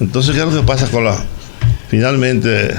Entonces, ¿qué es lo que pasa con finalmente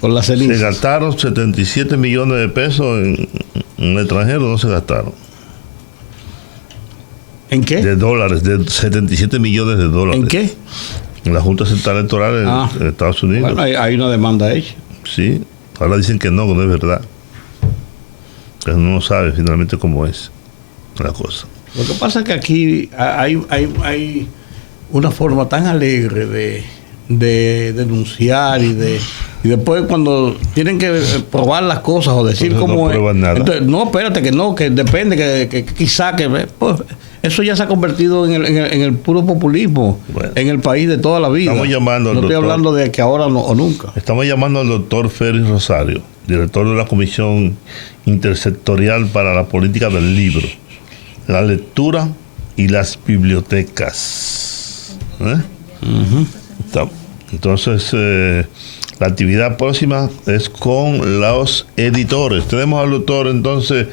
con las cenizas? Se gastaron 77 millones de pesos en el extranjero, no se gastaron. ¿En qué? De dólares, de 77 millones de dólares. ¿En qué? En la Junta Central Electoral en Estados Unidos. Bueno, hay una demanda hecha. Sí, ahora dicen que no es verdad. Que no sabe finalmente cómo es la cosa. Lo que pasa es que aquí hay una forma tan alegre de denunciar y después cuando tienen que probar las cosas o decir entonces cómo no prueban nada. Entonces, no, espérate, que depende, que quizá que pues, eso ya se ha convertido en el puro populismo, bueno, en el país de toda la vida. Estamos llamando al no estoy doctor, hablando de que ahora o nunca. Estamos llamando al doctor Félix Rosario, director de la Comisión Intersectorial para la Política del Libro, la Lectura y las Bibliotecas. Entonces, la actividad próxima es con los editores. Tenemos al doctor, entonces,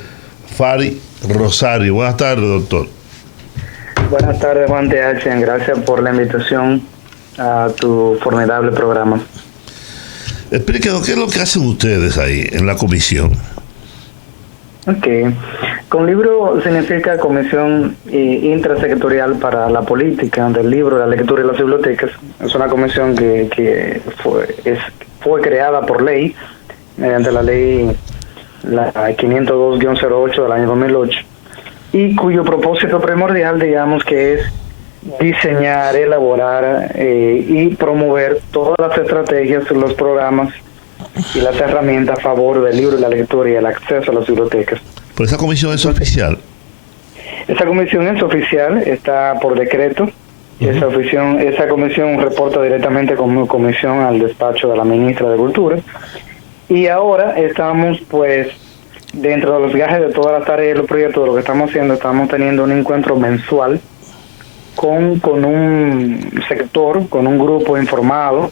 Fari Rosario. Buenas tardes, doctor. Buenas tardes, Juan TH. Gracias por la invitación a tu formidable programa. Explíquenos, ¿qué es lo que hacen ustedes ahí en la comisión? Ok. Con libro significa Comisión Intrasectorial para la Política del Libro, la Lectura y las Bibliotecas. Es una comisión que fue creada por ley, mediante la ley la 502-08 del año 2008, y cuyo propósito primordial, digamos, que es diseñar, elaborar y promover todas las estrategias, los programas y las herramientas a favor del libro y la lectura y el acceso a las bibliotecas. ¿Pero esa comisión es oficial? Esa comisión es oficial, está por decreto. Esa comisión reporta directamente como comisión al despacho de la ministra de Cultura. Y ahora estamos, pues, dentro de los gajes de todas las tareas y los proyectos de lo que estamos haciendo, estamos teniendo un encuentro mensual con un sector, con un grupo informado,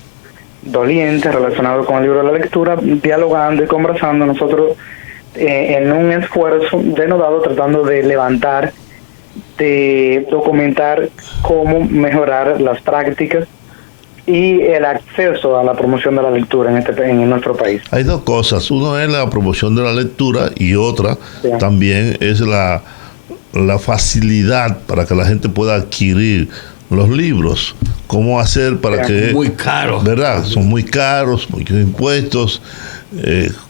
doliente, relacionado con el libro de la lectura, dialogando y conversando nosotros en un esfuerzo denodado, tratando de levantar, de documentar cómo mejorar las prácticas y el acceso a la promoción de la lectura en nuestro país. Hay dos cosas. Uno es la promoción de la lectura y otra también es la facilidad para que la gente pueda adquirir los libros. ¿Cómo hacer para que... Muy caros. ¿Verdad? Son muy caros, muchos impuestos.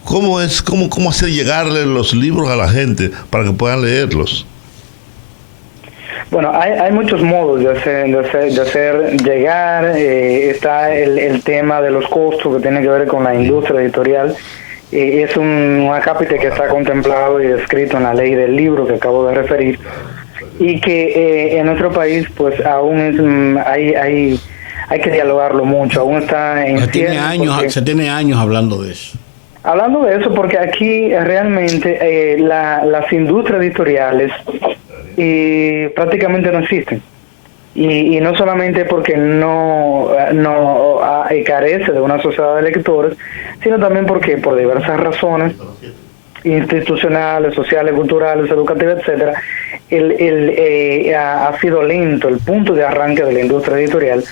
¿Cómo hacer llegarle los libros a la gente para que puedan leerlos? Bueno, hay muchos modos de hacer llegar. Está el tema de los costos que tiene que ver con la industria editorial. Es un acápite que está contemplado y descrito en la ley del libro que acabo de referir, y que en nuestro país pues aún hay que dialogarlo mucho. Aún está en se tiene años hablando de eso. Hablando de eso, porque aquí realmente las industrias editoriales prácticamente no existen. Y no solamente porque no carece de una sociedad de lectores, sino también porque por diversas razones institucionales, sociales, culturales, educativas, etcétera, ha sido lento el punto de arranque de la industria editorial.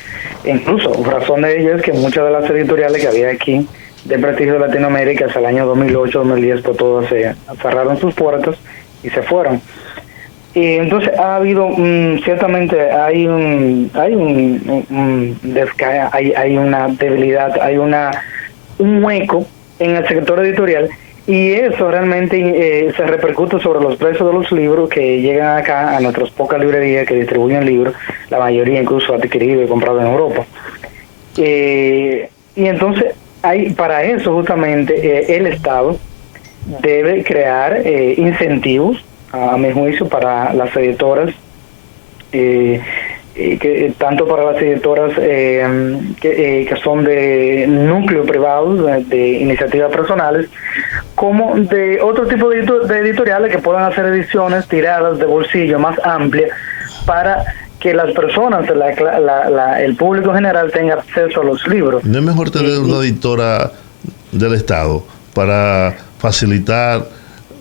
Incluso razón de ello es que muchas de las editoriales que había aquí de prestigio de Latinoamérica hasta el año 2008-2010, pues todas cerraron sus puertas y se fueron. Y entonces ha habido ciertamente hay una debilidad, hay un hueco en el sector editorial, y eso realmente se repercute sobre los precios de los libros que llegan acá a nuestras pocas librerías que distribuyen libros, la mayoría incluso adquirido y comprado en Europa. Y entonces para eso justamente el Estado debe crear incentivos, a mi juicio, para las editoras, tanto para las editoras que son de núcleos privados, de iniciativas personales, como de otro tipo de editoriales que puedan hacer ediciones tiradas de bolsillo más amplias para que las personas, el público general, tenga acceso a los libros. ¿No es mejor tener una editora del Estado para facilitar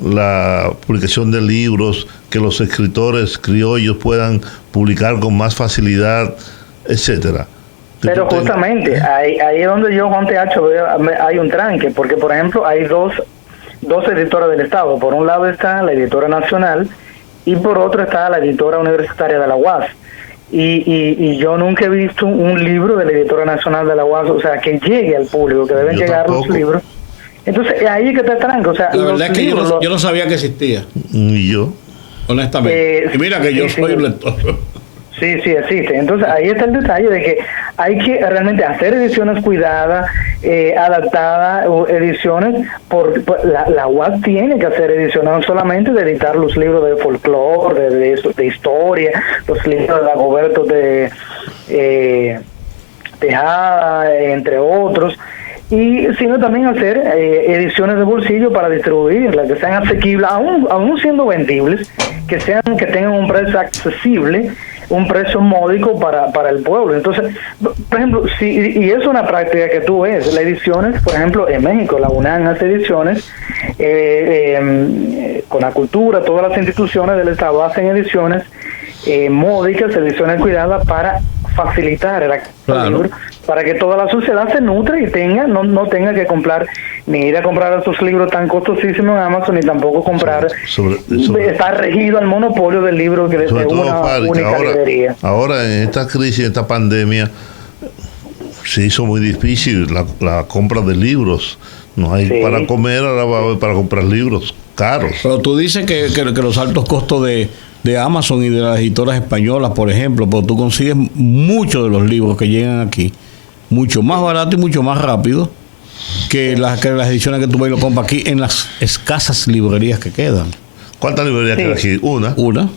la publicación de libros, que los escritores criollos puedan publicar con más facilidad, etcétera? Pero justamente, ahí es donde yo, Juan TH, veo, hay un tranque, porque por ejemplo hay dos editoras del Estado. Por un lado está la editora nacional y por otro está la editora universitaria de la UAS. Y yo nunca he visto un libro de la editora nacional de la UAS, o sea, que llegue al público, que deben llegar los libros. Entonces, ahí es que está el tranque. O sea, la verdad es que yo no sabía que existía. Y yo. Honestamente. Y mira que yo soy un lector. Sí, existe. Entonces ahí está el detalle de que hay que realmente hacer ediciones cuidadas, adaptadas, ediciones, la UAS tiene que hacer ediciones, no solamente de editar los libros de folclore, de historia, los libros de Dagoberto de Tejada, entre otros, y sino también hacer ediciones de bolsillo para distribuirlas, que sean asequibles, aún siendo vendibles, que tengan un precio accesible, un precio módico para el pueblo. Entonces, por ejemplo, y es una práctica que tú ves, las ediciones, por ejemplo, en México, la UNAM hace ediciones, con la cultura, todas las instituciones del Estado hacen ediciones módicas, ediciones cuidadas para facilitar el acceso al libro, para que toda la sociedad se nutra y no tenga que comprar, ni ir a comprar esos libros tan costosísimos en Amazon, ni tampoco comprar, está regido al monopolio del libro que desde una única librería. Ahora, en esta crisis, en esta pandemia, se hizo muy difícil la compra de libros. No hay para comer, ahora va a haber para comprar libros caros. Pero tú dices que los altos costos de Amazon y de las editoras españolas, por ejemplo, pues tú consigues muchos de los libros que llegan aquí, mucho más barato y mucho más rápido que las ediciones que tú ves y lo compras aquí en las escasas librerías que quedan. ¿Cuántas librerías quedan aquí? Una.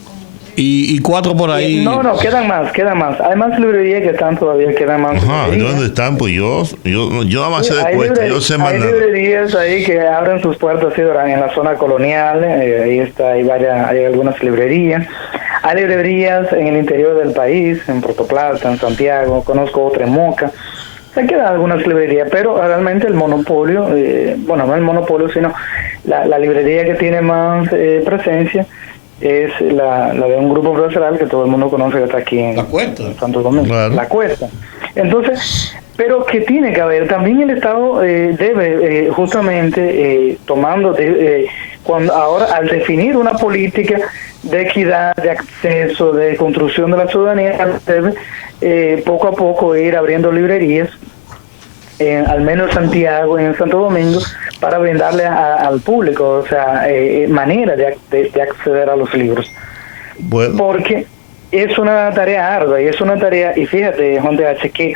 Y 4 por ahí. No, quedan más. Hay más librerías que están todavía, quedan más. Ajá, ¿dónde están? Pues yo nada más sé de cuesta, yo sé más nada. Hay librerías ahí que abren sus puertas así en la zona colonial, hay algunas librerías. Hay librerías en el interior del país, en Puerto Plata, en Santiago, conozco otra en Moca. Se quedan algunas librerías, pero realmente el monopolio, no el monopolio, sino la librería que tiene más presencia es la de un grupo profesional que todo el mundo conoce, que está aquí en Santo Domingo, claro. La Cuesta. Entonces, pero que tiene que haber, también el Estado debe justamente tomando, cuando ahora al definir una política de equidad, de acceso, de construcción de la ciudadanía, debe poco a poco ir abriendo librerías, al menos en Santiago, en Santo Domingo, para brindarle al público, o sea, manera de acceder a los libros. Bueno. Porque es una tarea ardua y fíjate, Juan TH, que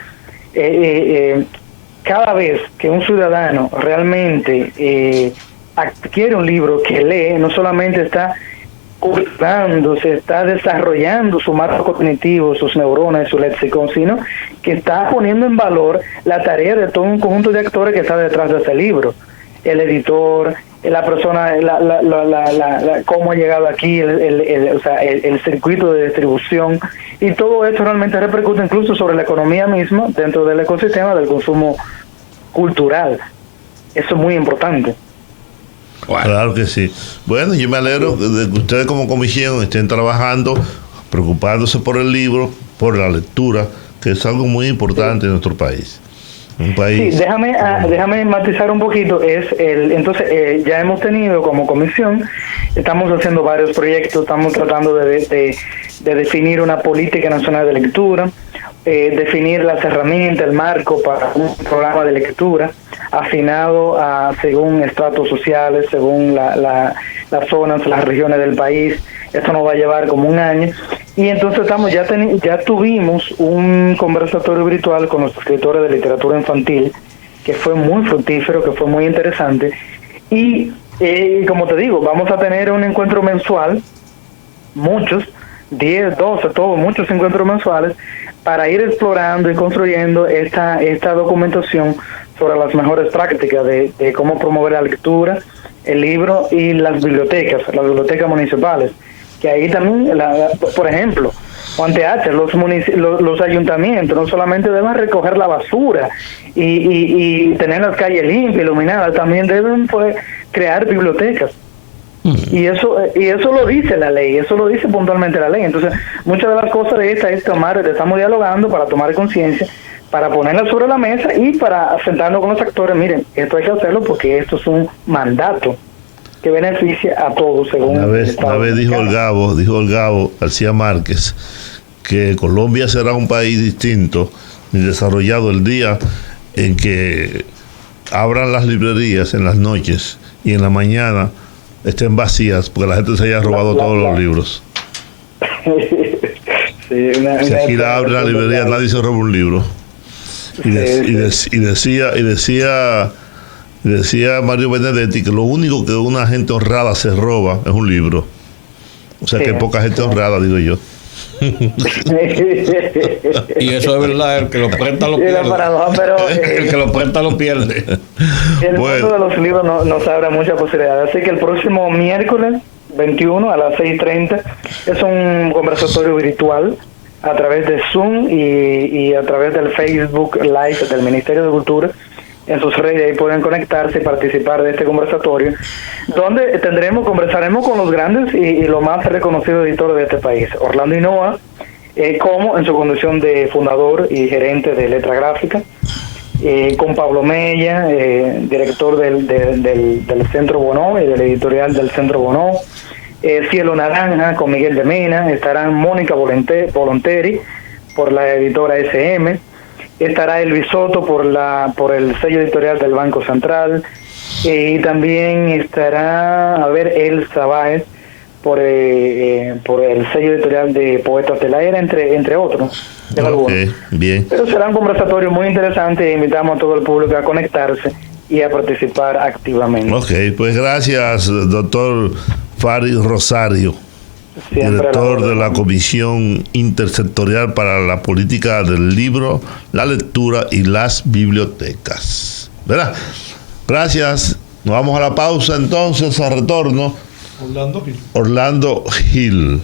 cada vez que un ciudadano realmente adquiere un libro que lee, no solamente está se está desarrollando su marco cognitivo, sus neuronas, su léxico, sino que está poniendo en valor la tarea de todo un conjunto de actores que está detrás de ese libro. El editor, la persona, cómo ha llegado aquí, el circuito de distribución, y todo eso realmente repercute incluso sobre la economía misma dentro del ecosistema del consumo cultural. Eso es muy importante. Bueno. Claro que sí. Bueno, yo me alegro de que ustedes como comisión estén trabajando, preocupándose por el libro, por la lectura, que es algo muy importante en nuestro país. Un país. Sí, déjame matizar un poquito. Entonces, ya hemos tenido como comisión, estamos haciendo varios proyectos, estamos tratando de definir una política nacional de lectura, definir las herramientas, el marco para un programa de lectura afinado según estratos sociales, según las zonas, las regiones del país. Esto nos va a llevar como un año. Y entonces ya tuvimos un conversatorio virtual con los escritores de literatura infantil, que fue muy fructífero, que fue muy interesante. Y como te digo, vamos a tener un encuentro mensual, muchos, 10, 12, todos, muchos encuentros mensuales, para ir explorando y construyendo esta documentación sobre las mejores prácticas de cómo promover la lectura, el libro y las bibliotecas municipales. Que ahí también, por ejemplo, Juan TH, los ayuntamientos no solamente deben recoger la basura y tener las calles limpias, iluminadas, también deben crear bibliotecas. Y eso lo dice la ley, eso lo dice puntualmente la ley. Entonces, muchas de las cosas de estamos dialogando para tomar conciencia para ponerla sobre la mesa y para sentarnos con los actores. Miren, esto hay que hacerlo porque esto es un mandato que beneficia a todos, según una vez dijo el Gabo García Márquez que Colombia será un país distinto y desarrollado el día en que abran las librerías en las noches y en la mañana estén vacías porque la gente se haya robado todos los libros. Sí, si aquí la abre la librería, nadie se roba un libro. Y decía Mario Benedetti que lo único que una gente honrada se roba es un libro. O sea, que poca gente honrada, digo yo. Y eso es verdad, el que lo presta lo pierde. El que lo presta lo pierde. El mundo de los libros nos abre muchas posibilidades. Así que el próximo miércoles 21 a las 6:30 es un conversatorio virtual a través de Zoom y a través del Facebook Live del Ministerio de Cultura. En sus redes ahí pueden conectarse y participar de este conversatorio, donde conversaremos con los grandes y los más reconocidos editores de este país. Orlando Hinoa, como en su condición de fundador y gerente de Letra Gráfica, con Pablo Mella, director del Centro Bonó y del editorial del Centro Bonó, Cielo Naranja con Miguel de Mena, estarán Mónica Volonteri por la editora SM, estará Elvis Soto por el sello editorial del Banco Central, y también estará Elsa Báez por el sello editorial de Poetas de la Era, entre otros. Bien. Pero será un conversatorio muy interesante e invitamos a todo el público a conectarse y a participar activamente. Ok, pues gracias, doctor Farid Rosario, director de la Comisión Intersectorial para la Política del Libro, la Lectura y las Bibliotecas. ¿Verdad? Gracias. Nos vamos a la pausa entonces, a retorno. Orlando Gil.